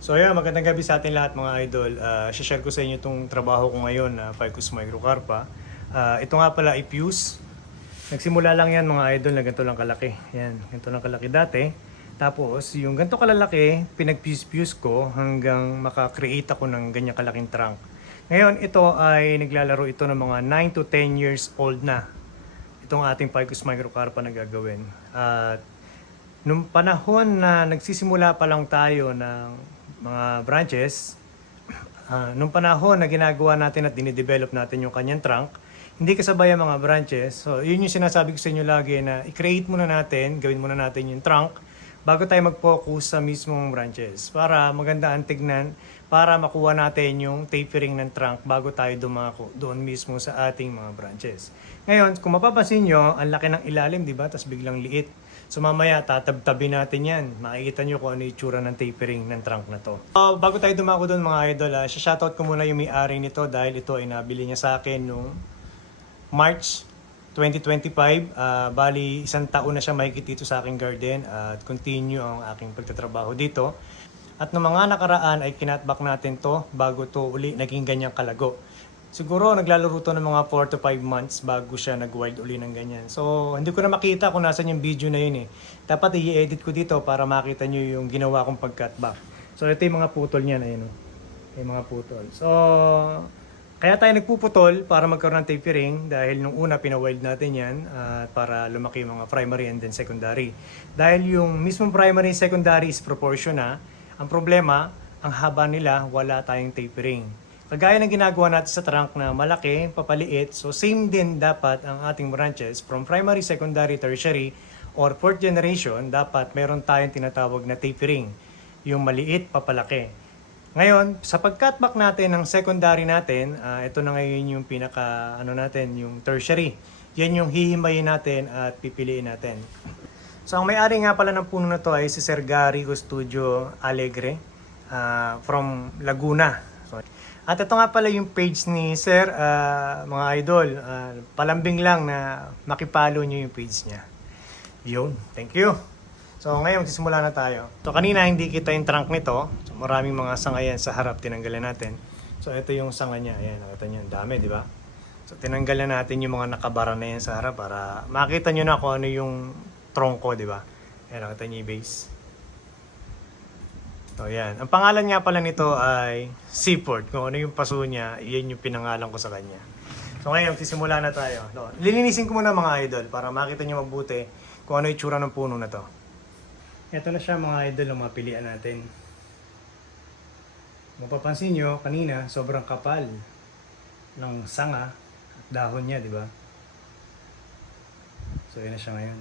So ayan, magandang gabi sa atin lahat mga idol. Share ko sa inyo itong trabaho ko ngayon na Ficus microcarpa. Ito nga pala ay fuse. Nagsimula lang yan mga idol na ganito lang kalaki. Yan, ganito lang kalaki dati. Tapos yung ganito kalalaki, pinag-fuse ko hanggang maka-create ako ng ganyang kalaking trunk. Ngayon, ito ay naglalaro ito ng mga 9 to 10 years old na. Itong ating Ficus microcarpa na gagawin. At nung panahon na nagsisimula pa lang tayo ng mga branches, nung panahon na ginagawa natin at dinidevelop natin yung kanyang trunk, hindi kasabay ang mga branches. So, yun yung sinasabi ko sa inyo lagi na i-create muna natin, gawin muna natin yung trunk bago tayo mag-focus sa mismong branches para maganda ang tignan, para makuha natin yung tapering ng trunk bago tayo dumako doon mismo sa ating mga branches. Ngayon, kung mapapansin nyo, ang laki ng ilalim, di ba? Tapos biglang liit. So mamaya tatabtabi natin yan. Makikita nyo kung ano yung itsura ng tapering ng trunk na to. Bago tayo dumako doon mga idol, shoutout ko muna yung may-ari nito dahil ito ay nabili niya sa akin noong March 2025. Bali, isang taon na siya mahigit dito sa aking garden at continue ang aking pagtatrabaho dito. At noong mga nakaraan ay kinatback natin to bago to uli naging ganyang kalago. Siguro naglalaro to ng mga 4 to 5 months bago siya nag-wild uli ng ganyan. So, hindi ko na makita kung nasan yung video na yun eh. Dapat i-edit ko dito para makita nyo yung ginawa kong pag-cutback. So, ito yung mga putol niyan. Ayun o. Yung mga putol. So, kaya tayo nagpuputol para magkaroon ng tapering dahil nung una pina-wild natin yan para lumaki yung mga primary and then secondary. Dahil yung mismong primary and secondary is proportion na. Ang problema, ang haba nila, wala tayong tapering. Kagaya ng ginagawa natin sa trunk na malaki, papaliit, so same din dapat ang ating branches from primary, secondary, tertiary, or fourth generation, dapat meron tayong tinatawag na tapering, yung maliit, papalaki. Ngayon, sa pag-cutback natin ng secondary natin, ito na ngayon yung natin, yung tertiary. Yan yung hihimayin natin at pipiliin natin. So, ang may-ari nga pala ng puno na to ay si Sir Gary Custodio Alegre from Laguna. So, at ito nga pala yung page ni Sir, mga idol. Palambing lang na makipalo nyo yung page niya. Yun, thank you. So ngayon, sisimula na tayo. So kanina hindi kita yung trunk nito. So, maraming mga sanga yan sa harap, tinanggalan natin. So ito yung sanga niya. Ayan, nakita nyo, ang dami, di ba? So tinanggalan natin yung mga nakabara na yan sa harap para makita nyo na kung ano yung tronco, di ba? Ayan, nakita nyo yung base. So yan. Ang pangalan nga pala nito ay Seaport. Kung ano yung paso niya, yan yung pinangalan ko sa kanya. So ngayon, sisimula na tayo. No, lilinisin ko muna mga idol para makita nyo mabuti kung ano yung tsura ng puno na to. Ito na siya mga idol ang mapilian natin. Mapapansin nyo, kanina sobrang kapal ng sanga at dahon niya, di ba? So yun na siya ngayon.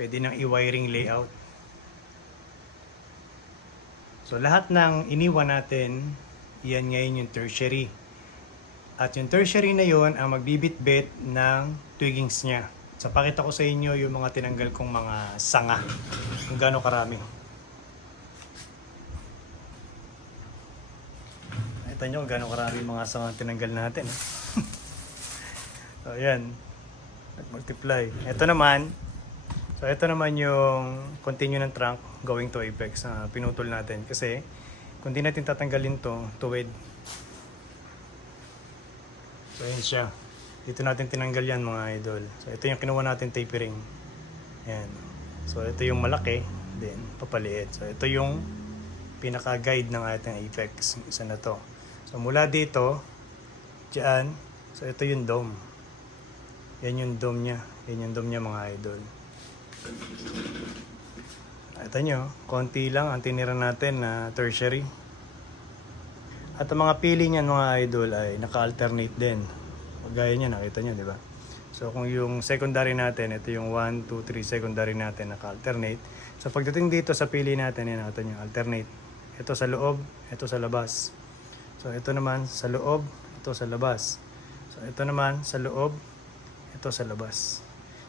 Pwede nang i-wiring layout. So lahat ng iniwan natin, yan ngayon yung tertiary. At yung tertiary na yon ang magbibitbit ng twiggings niya. So pakita ko sa inyo yung mga tinanggal kong mga sanga. Kung gaano karami. Nakita nyo kung gaano karami mga sanga tinanggal natin. So ayan. Nag-multiply. Ito naman yung continue ng trunk going to apex na pinutol natin. Kasi kung di natin tatanggalin to, tuwid. So ayan siya. Dito natin tinanggal yan mga idol. So ito yung kinuha natin tapering. Ayan. So ito yung malaki. Then papaliit. So ito yung pinaka-guide ng ating apex. Isa na to. So mula dito, dyan. So ito yung dome. Yan yung dome niya. Yan yung dome niya mga idol. Ito nyo, konti lang ang tinira natin na tertiary. At ang mga pili niyan mga idol ay naka-alternate din. Gaya niya, nakita niyo, di ba? So kung yung secondary natin, ito yung 1, 2, 3 secondary natin naka-alternate. So pagdating dito sa pili natin, yan nakita niyo, alternate. Ito sa loob, ito sa labas. So ito naman sa loob, ito sa labas. So ito naman sa loob, ito sa labas.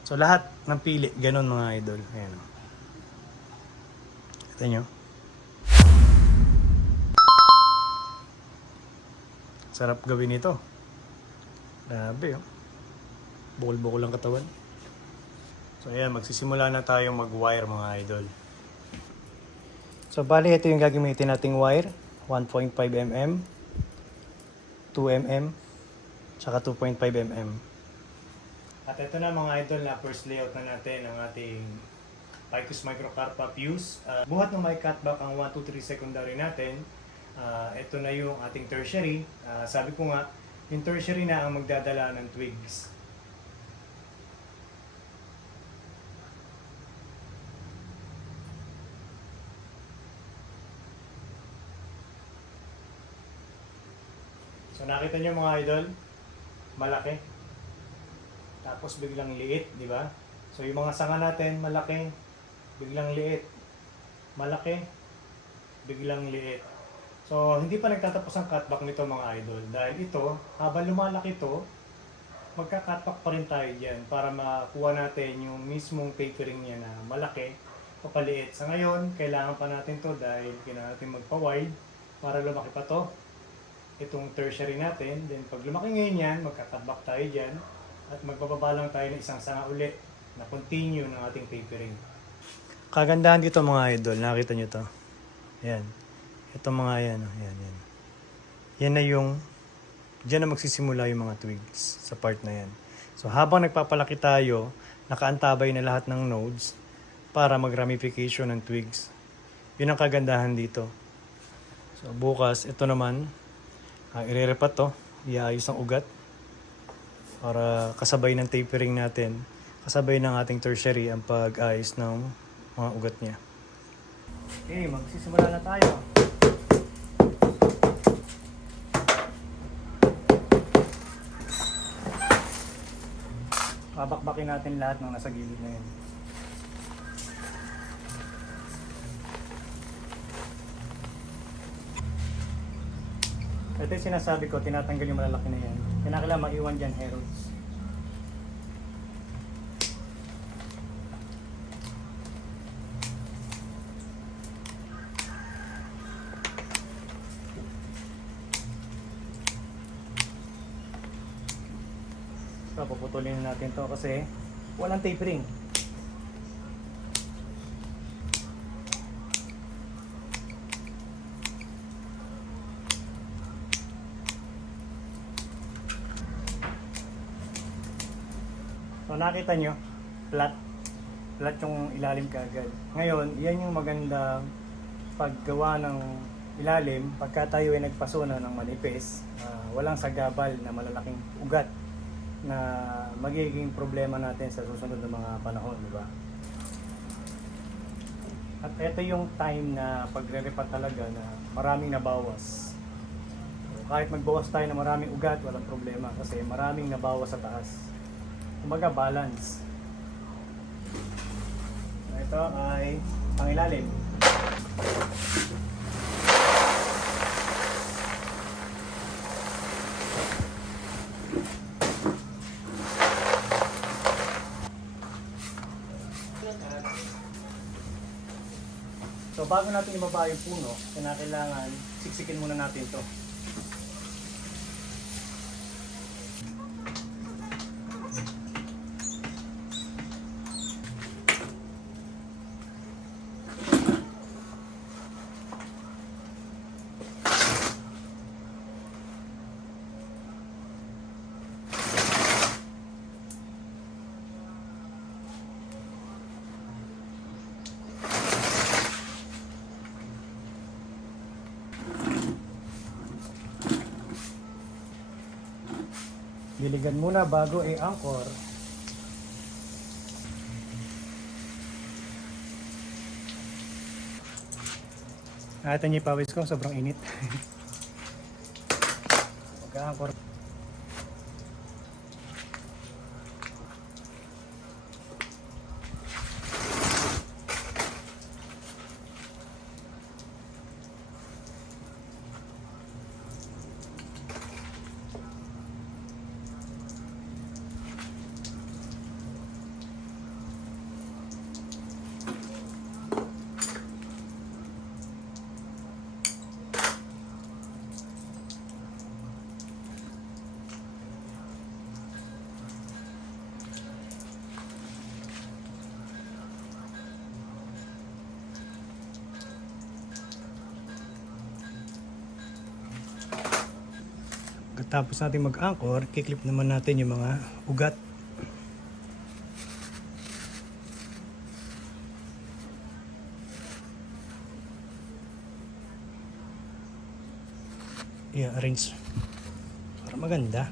So lahat ng pili, ganun mga idol. Ayan o. Ito nyo. Sarap gawin ito. Grabe oh. Bukol-bukol ang katawan. So ayan, magsisimula na tayong mag-wire mga idol. So bali ito yung gagamitin nating wire, 1.5 mm, 2 mm, tsaka 2.5 mm. At ito na mga idol na first layout na natin ng ating Ficus microcarpa fuse. Buhat ng may cutback ang 1, 2, 3 secondary natin. Ito na yung ating tertiary. Sabi ko nga, yung tertiary na ang magdadala ng twigs. So nakita niyo mga idol, malaki. Tapos biglang liit, di ba? So yung mga sanga natin, malaki, biglang liit. Malaki, biglang liit. So hindi pa nagtatapos ang cutback nito mga idol. Dahil ito, habang lumalaki ito, magka-cutback pa rin tayo dyan para makuha natin yung mismong tapering niya na malaki, papaliit. Sa ngayon, kailangan pa natin to dahil kailangan natin magpa-wide para lumaki pa to. Itong tertiary natin, then pag lumaki ngayon yan, magka-cutback tayo dyan at magbababa lang tayo ng isang sanga ulit na continue ng ating tapering. Kagandahan dito mga idol, nakita nyo to. Yan. Ito mga yan, yan, yan. Yan na yung, dyan na magsisimula yung mga twigs sa part na yan. So habang nagpapalaki tayo, nakaantabay na lahat ng nodes para mag-ramification ng twigs. Yun ang kagandahan dito. So bukas, ito naman, ire-repat to, iayos ang ugat para kasabay ng tapering natin, kasabay ng ating tertiary ang pag-ayos ng mga ugat niya. Okay, magsisimula na tayo. Babakbakin natin lahat ng nasa gilid na yun. Ito yung sinasabi ko, tinatanggal yung malalaki na yan. Kinakailangan maiwan dyan, heralds. So, puputulin natin to kasi walang tapering. So nakita nyo, flat yung ilalim kaagad. Ngayon, yan yung magandang paggawa ng ilalim pagka tayo ay nagpaso na ng manipis, walang sagabal na malalaking ugat na magiging problema natin sa susunod na mga panahon, di ba? At ito yung time na pagre-repat talaga na maraming nabawas. So, kahit magbawas tayo na maraming ugat, walang problema kasi maraming nabawas sa taas. Kumbaga balance. Ito ay ang ilalim. So bago natin ibaba yung puno, kailangan siksikin muna natin ito. Diligan muna bago i-anchor. Ito niyo yung pawis ko, sobrang init. Pagka-anchor. Pagkatapos natin mag-anchor, kiklip naman natin yung mga ugat. I-arrange para maganda.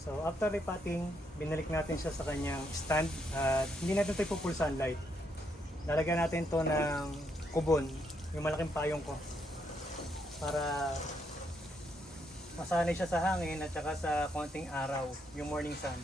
So after repotting, binalik natin siya sa kanyang stand at hindi natin ito full sunlight. Lalagyan natin to ng kubon, yung malaking payong ko, para masanay siya sa hangin at saka sa konting araw, yung morning sun.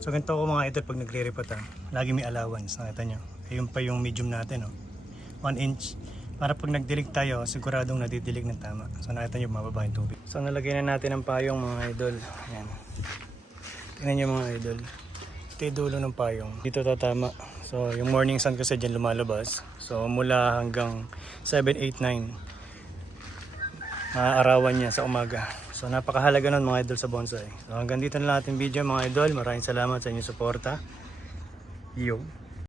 So ganito ko mga idol pag nagre-repot lagi may allowance, nakita nyo. Ayun pa yung medium natin, 1 inch. Para pag nagdilig tayo, siguradong nadidilig ng tama. So nakita nyo, mababa yung tubig. So nalagay na natin ang payong mga idol. Ayan. Tingnan nyo mga idol. Ito yung dulo ng payong. Dito tatama. So yung morning sun kasi dyan lumalabas. So mula hanggang 7, 8, 9. Maaarawan niya sa umaga. So napakahalaga nun mga idol sa bonsai. So hanggang dito na lang ating video mga idol. Maraming salamat sa inyong suporta. Yo.